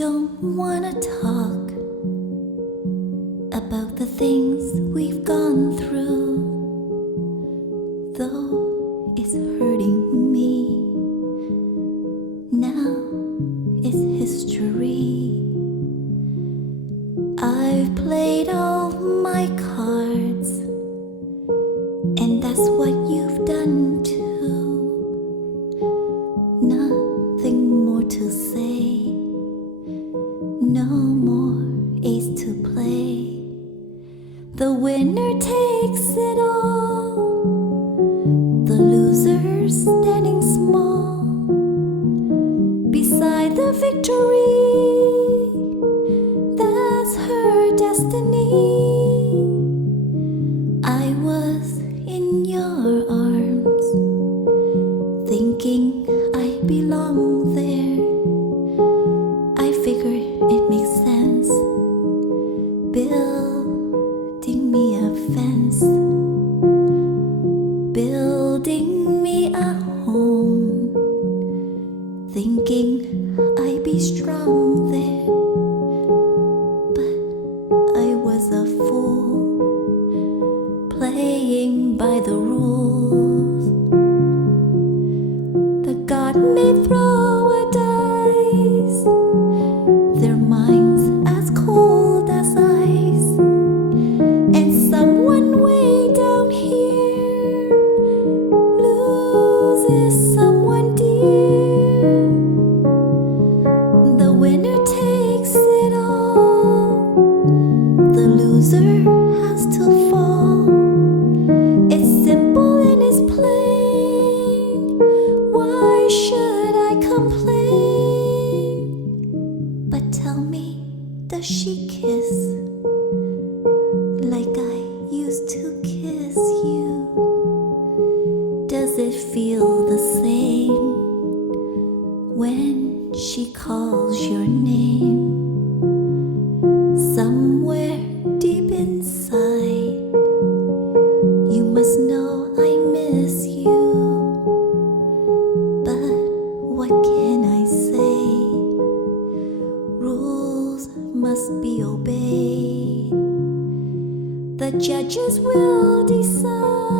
don't wanna talk about the things we've gone through, though it's hurting me. Now it's history. I've played all my cards, and that's what you've done too. Nothing more to say, no more ace to play. The winner takes it all, the loser standing small beside the victory. That's her destiny. I was in your arms, thinking I belong there. I figured it makes sense, building me a fence, building me a home, thinking I'd be strong there. But I was a fool, playing by the rules. The God may throw a dice, their minds as cold as ice, and someone way down here loses someone dear. The winner takes it all, the loser has to fall. It's simple and it's plain, why should I complain? But tell me, does she kiss like I used to kiss you? Does it feel the same when she calls your name? Somewhere deep inside, you must know I miss you. But what can I say? Rules must be obeyed. The judges will decide.